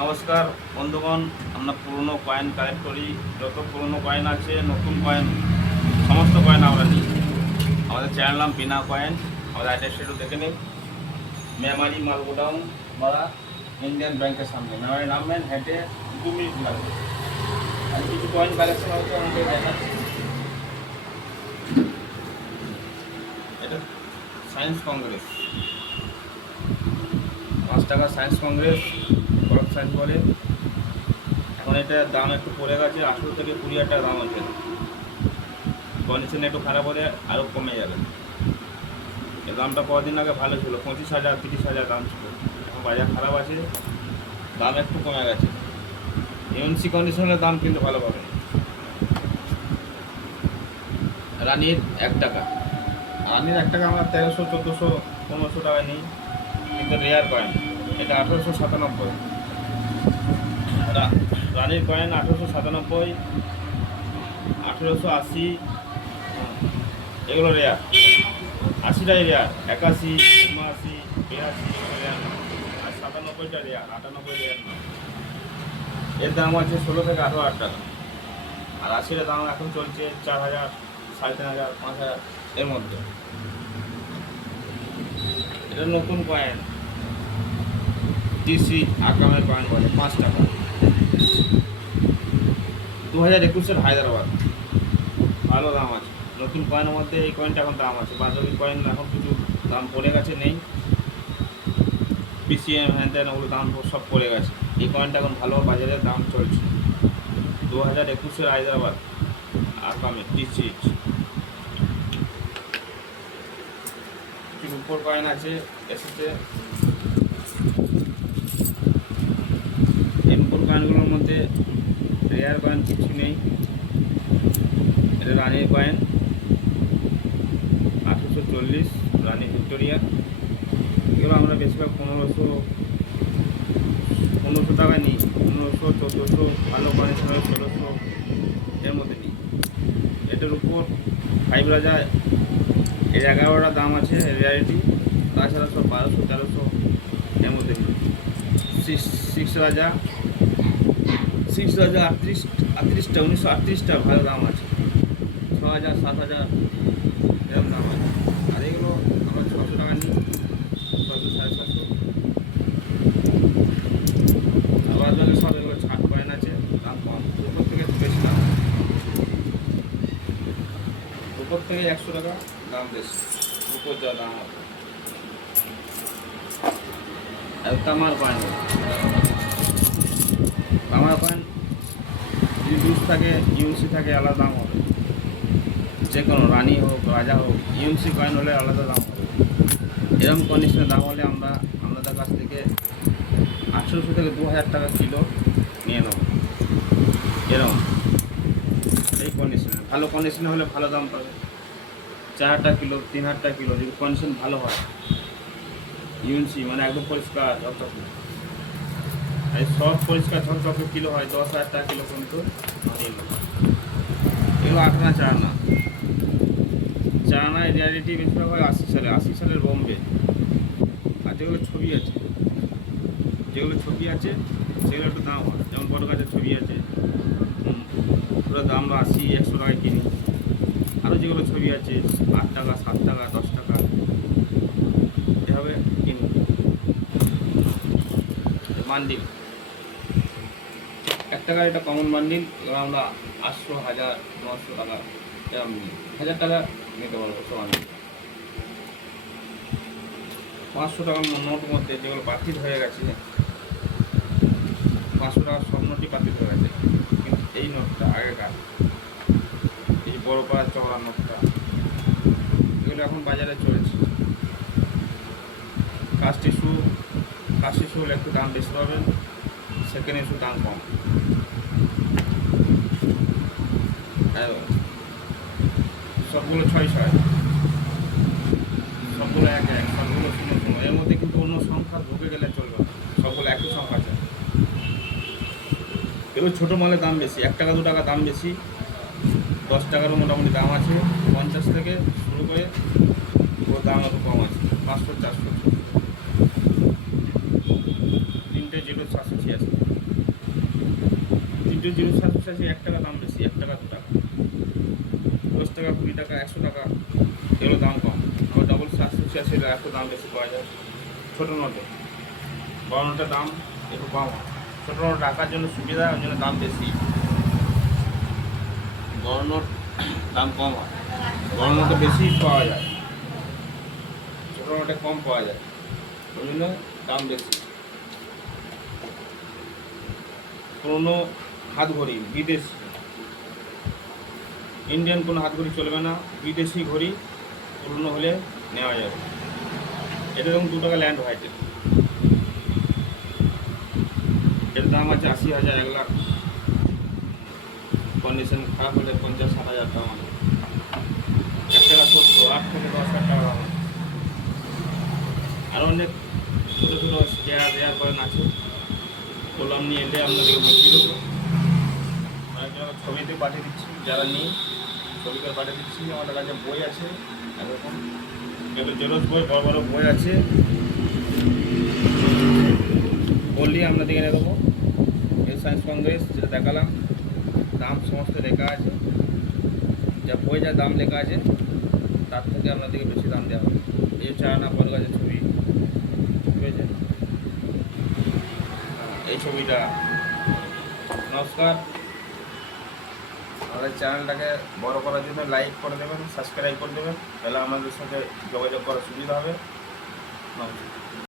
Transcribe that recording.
নমস্কার বন্ধুগণ, আমরা পুরনো কয়েন কালেক্ট করি। যত পুরনো কয়েন আছে, নতুন কয়েন, সমস্ত কয়েন আমরা নিই। আমাদের চ্যানেল নাম বিনা কয়েন। আমাদের অ্যাড্রেস একটু দেখে নিন। মেমারি মাল গোডাউন বা ইন্ডিয়ান ব্যাংকের সামনে। মেমারি নামবেন, হেঁটে 2 মিনিট লাগবে। আর কিছু কয়েন কালেকশন হচ্ছে আমাদের দেখাচ্ছি। এটা সায়েন্স কংগ্রেস, 5 টাকা সায়েন্স কংগ্রেস, বরফ সায়েন্স বলে। এখন এটার দাম একটু পড়ে গেছে, 18 থেকে 20 টাকা দাম আছে। কন্ডিশন একটু খারাপ হলে আরও কমে যাবে। এর দামটা কদিন আগে ভালো ছিল, 25,000 30,000 দাম ছিল। এখন বাজার খারাপ আছে, দাম একটু কমে গেছে। ইউএনসি কন্ডিশনের দাম কিন্তু ভালো পাবে। রানির 1 টাকা, রানির 1 টাকা আমরা 1300 1400 1500 টাকায় নিই, কিন্তু রেয়ার কয়েন। এটা 1897। রানির কয়েন 1897, 1880, এগুলো রেয়ার। 80টাই রেয়ার, 81, 89, 82 রেয়ার, আর 97টা রেয়ার, 98 রেয়ার না। এর দাম আছে 16 থেকে 18,000 টাকা। আর 80টার দাম এখন চলছে 4,000, 3,500, 5,000 এর মধ্যে। এটা নতুন কয়েন, টিসি আকামের কয়েন বলে, 5 টাকা। 2021-এর হায়দ্রাবাদ, ভালো দাম আছে। নতুন কয়েনের মধ্যে এই কয়েনটা এখন দাম আছে। বাজারের কয়েন এখন কিছু দাম পড়ে গেছে, নেই। পিসিএম হ্যান ত্যান ওগুলো দাম সব পড়ে গেছে। এই কয়েনটা এখন ভালো বাজারে দাম চলছে। 2021-এর হায়দ্রাবাদ আকামে টিসি। কিছু উপর কয়েন আছে এসেছে। এই উপর কয়েনগুলোর মধ্যে রেয়ার কয়েন কিছু নেই। এটা রানির কয়েন, 1840 রানি ভিক্টোরিয়া। এগুলো আমরা বেশিরভাগ 1500 টাকায় নিই। 1500, 1400, ভালো কয়েন সময় 1600 এর মধ্যে নিই। এটার উপর 5 রাজা, এর 11টা দাম আছে রেয়ারিটি। তাছাড়া সব 1200, 1300 এর মধ্যে নিই। 6 রাজা, 38টা 1938টা ভালো দাম আছে। 6,000, 7,000 এরকম দাম আছে। আর এগুলো আমরা 600 টাকা নিই, 600, 750। আবার যদি সব এগুলো ছাট কয়েন আছে, দাম কম, উপর থেকে বেশি দাম। উপর থেকে 100 টাকা দাম বেশি, উপর যা দাম হবে। আর তামার কয়েন, তামার কয়েন যদি লুজ থাকে, ইউএনসি থাকে, আলাদা দাম হবে। যে কোনো রানি হোক, রাজা হোক, ইউএনসি কয়েন হলে আলাদা দাম হবে। এরকম কন্ডিশনের দাম হলে আমরা আপনাদের কাছ থেকে 1800 থেকে 2,000 টাকা কিলো নিয়ে নেব। এরকম এই কন্ডিশনে, ভালো কন্ডিশনে হলে ভালো দাম পাবে। 4,000 টাকা কিলো, 3,000 টাকা কিলো, যদি কন্ডিশন ভালো হয়। ইউএনসি মানে একদম পরিষ্কার ঝকঝকে। এই সব পরিষ্কার ঝকঝকে কিলো হয় 10,000 টাকা কিলো পর্যন্ত নিয়ে নেব। এগুলো 8 আনা 4 আনা। 4 আনায় রিয়ালিটি বেশিরভাগ হয় 80 সালের বোম্বে। আর যেগুলো ছবি আছে, সেগুলো একটু দাম হয়। যেমন বড় গাছের ছবি আছে, ওগুলো দাম 80, 100 টাকায় কিনি। আরও যেগুলো ছবি আছে 8 টাকা, 7 টাকা, 10 টাকা এভাবে কিনি। বান্ডিল 1 টাকার, এটা কমন বান্ডিল। এবার আমরা 800, 1000, 900 টাকা এরকম নিই। 1000 টাকা নিতে পারবো সমান। 500 টাকার নোট মধ্যে যেগুলো বাতিল হয়ে গেছে, 500 টাকার সব নোটই বাতিল হয়ে গেছে। কিন্তু এই নোটটা আগেকার, এই বড় পাড়ার চওড়া নোটটা, এগুলো এখন বাজারে চলছে। ফার্স্ট ইস্যু হলে একটু দাম বেশি পাবেন, সেকেন্ড ইস্যু দাম কম। সবগুলো 6-6, সবগুলো 1-1, সবগুলো 0-0। এর মধ্যে কিন্তু অন্য সংখ্যা ঢুকে গেলে চলবে না, সবগুলো একই সংখ্যা আছে। এবার ছোটো মালের দাম বেশি, 1 টাকা 2 টাকা দাম বেশি। 10 টাকারও মোটামুটি দাম আছে। 50 থেকে শুরু করে ওর দাম একটু কম আছে, 500, 400। 3টে 0, 786। সূর্য 0788 1 টাকা দাম বেশি, 1 টাকা 2 টাকা, 10 টাকা 20 টাকা 100 টাকা এগুলো দাম কম। আবার 788 এত দাম বেশি পাওয়া যায় ছোটো নোটে। বড় নোটের দাম একটু কম হয়। ছোটো নোট রাখার জন্য সুবিধা, ওর জন্য দাম বেশি। বড় নোট দাম কম হয়, বড় নোটে বেশি পাওয়া যায়, ছোটো নোটে কম পাওয়া যায়, ওই জন্য দাম বেশি। পুরোনো হাত ঘড়ি বিদেশি, ইন্ডিয়ান কোনো হাত ঘড়ি চলবে না, বিদেশি ঘড়ি পুরনো হলে নেওয়া যাবে। এটা দেখুন 2 টাকা ল্যান্ড হোয়াইটের, এর দাম আছে 80,000 1 লাখ, কন্ডিশন খারাপ হলে 50-60 হাজার দাম আছে। 1 টাকা 70, 8 থেকে 10,000 টাকা দাম আছে। আরও অনেক ছোটো ছোটো রেয়ার কয়েন আছে, ওগুলো আমি এলে আপনাদেরকে বুঝিয়ে দেবো। অনেকজন ছবিতে পাঠিয়ে দিচ্ছি, যারা নিই ছবি করে পাঠিয়ে দিচ্ছি। আমাদের কাছে বই আছে এরকম, এগুলো জেরক্স বই, বড় বড় বই আছে, বললি আপনাদেরকে এনে দেবো। এই সায়েন্স কংগ্রেস যেটা দেখালাম, দাম সমস্ত লেখা আছে, যা বই যা দাম লেখা আছে তার থেকে আপনাদেরকে বেশি দাম দেওয়া হবে। এই চায়না বড় গাছের ছবি, ঠিক আছে, এই ছবিটা। নমস্কার, আমাদের চ্যানেলটাকে বড় করার জন্য লাইক করে দেবেন, সাবস্ক্রাইব করে দেবেন, তাহলে আমাদের সাথে যোগাযোগ করার সুবিধা হবে। নমস্কার।